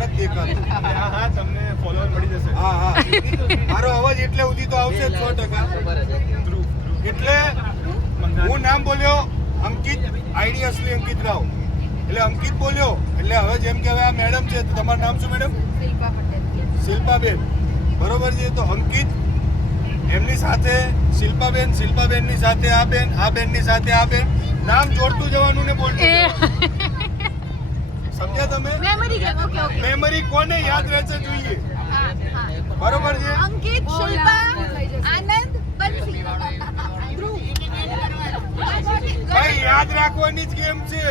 નથી દેખાતું. હા તમને ફોલોઅર મળી જશે. હા મારો અવાજ એટલે સુધી તો આવશે જ 100%. એટલે હું નામ બોલ્યો અંકિત, આઈડી અસલી અંકિત રાવ. એટલે અંકિત બોલ્યો એટલે હવે જેમ કે હવે આ મેડમ છે તો તમારું નામ શું મેડમ? શિલ્પાબેન. બરોબર છે. તો અંકિત એમની સાથે શિલ્પાબેનની સાથે આ બેનની સાથે આ બેન, નામ જોડતું જવાનું ને બોલતું સમજ્યા તમે? મેમરી કોને યાદ રહેશે જોઈએ. બરોબર છે. અંકિત, શિલ્પા, આનંદ, બંસી, ભાઈ યાદ રાખવાની જ ગેમ છે.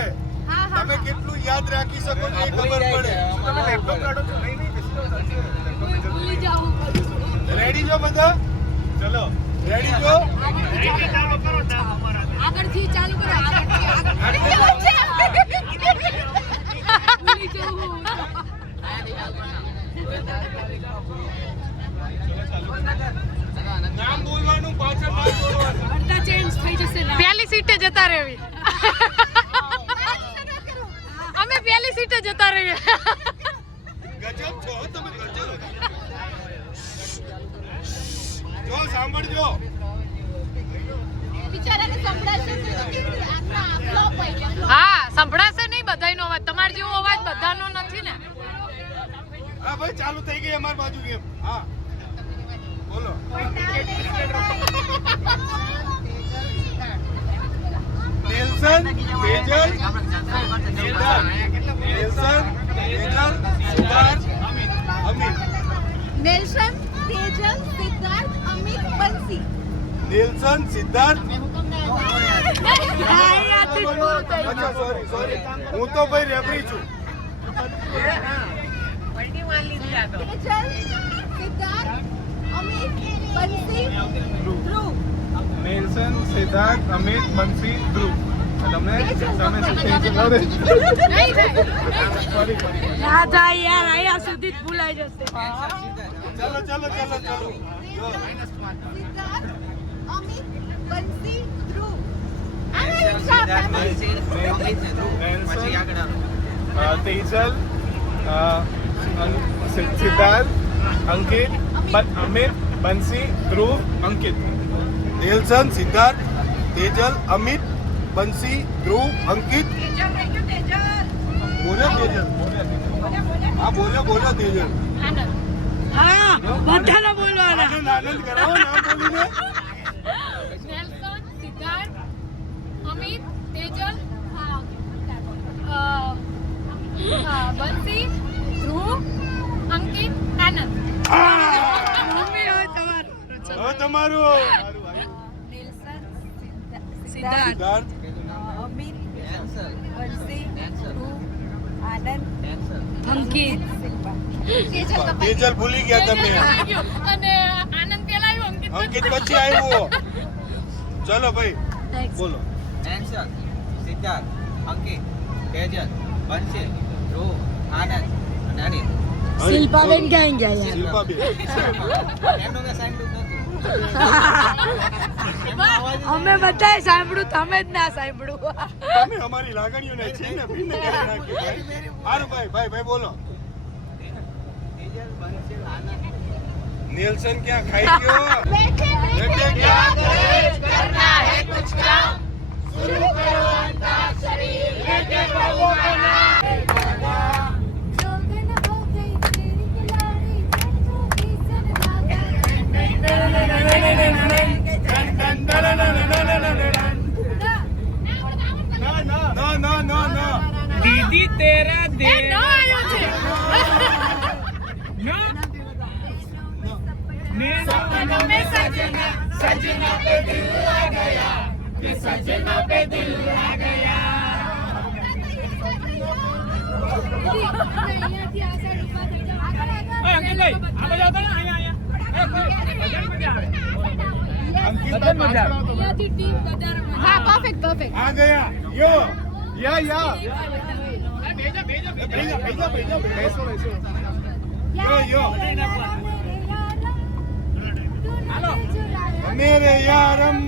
તમે કેટલું યાદ રાખી શકો છો એ ખબર પડે. તમે લેપટોપ કાઢો છો? નહીં રેડી છો બધા? ચલો રેડી છો? આગળથી ચાલુ કરો. નામ બોલવાનું, પાછળ નામ બોલવાનું. બધા ચેન્જ થઈ જશે. પહેલી સીટે જતા રહેવી. અમે પહેલી સીટે જતા રહીએ. ગજબ છો તમે, ગજબ. જો સાંભળજો, બિચારાને સંભળાશે તો આખા ફ્લોપ થઈ ગયા. હા સંભળાશે નહીં બધાનો અવાજ. તમાર જેવો અવાજ બધાનો નથી ને. હા ભાઈ ચાલુ થઈ ગઈ અમારી બાજુ ગેમ. હા બોલો. નેલ્સન, તેજલ, સિદ્ધાર્થ, અમિત. નેલ્સન, તેજલ, સિદ્ધાર્થ, અમિત, બંસી. નેલ્સન, સિદ્ધાર્થ. અચ્છા સોરી હું તો ભાઈ રેફરી છું. તેજલ, સિદ્ધાર્થ, અમિત, બંસી, ધ્રુવ. નેલ્સન, સિદ્ધાર્થ, અમિત, બંસી, ધ્રુવ. તમને તમે ના જાય યાર, અહીંયા સુધી જ ભૂલાઈ જશે. ચાલો સિદ્ધાર્થ, અમિત, બંસી, ધ્રુવ. તેજલ, સિદ્ધાર્થ, અંકિત, અમિત, બંસી, ધ્રુવ, અંકિત. નેલ્સન, સિદ્ધાર્થ, તેજલ, અમિત, બંસી, ધ્રુવ, અંકિત. બોલો તેજલ. હા બોલો તેજલ. હા બધાને બોલવાના. આનંદ કરાવો નામ બોલીને. નેલ્સન, સિદ્ધાર્થ, અમિત, તેજલ, બંસી, ધ્રુવ, અંકિત, આનંદ. હવે તમારું નેલ્સન, સિદ્ધાર્થ, સિદ્ધાર્થ, અમિત, બંસી, ધ્રુવ, આનંદ, અંકિત. શિલ્પા. તેજલ ભૂલી ગયા તમે. અને આનંદ પેલા આવ્યો, અંકિત પછી આવ્યો. ચલો ભાઈ બોલો. નેલ્સન, સિદ્ધાર્થ, અંકિત, તેજલ, બંસી, ધ્રુવ, આનંદ અને અનિલ. શિલ્પાબેન ક્યાં ગયા યાર? શિલ્પાબેન. એમનું મેં સાંભળ્યું જ અમે બધાએ સાંભળ્યું, તમે જ ના સાંભળ્યું. તમે અમારી લાગણીઓને છેને ભિન્ન કરી નાખી ભાઈ. હારું ભાઈ બોલો. તેજલ, બંસી, આનંદ. નેલ્સન ક્યાં ખાઈ ગયો? બેઠે બેઠે ક્યાં કરે? करना है कुछ काम, शुरू करो अंताक्षरी, लेके प्रभु का नाम. जोगन हो गई तेरी खिलाड़ी, जो किसन भागा. ના. દીદી તેરા એ નો આવ્યો છે. सपनों में सजना, सजना पे दिल आ गया, कि सजना पे दिल आ गया. હા પરફેક્ટ પરફેક્ટ. આ ગયા યો या બેસો યો मेरे यारम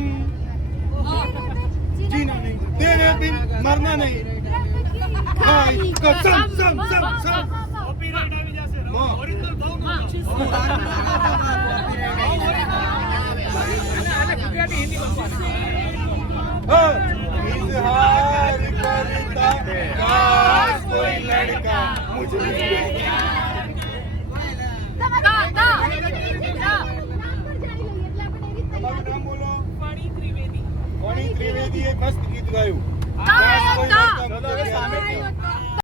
जीना नहीं तेरे बिन मरना नहीं भाई कसम सम इजहार करता काश कोई लड़का मुझे તા તા તમારું નામ બોલો. વણી ત્રિવેદી એ મસ્ત ગીત ગાયું. તા, કાશ કોઈ તા. લડકા મુझे प्यार करता.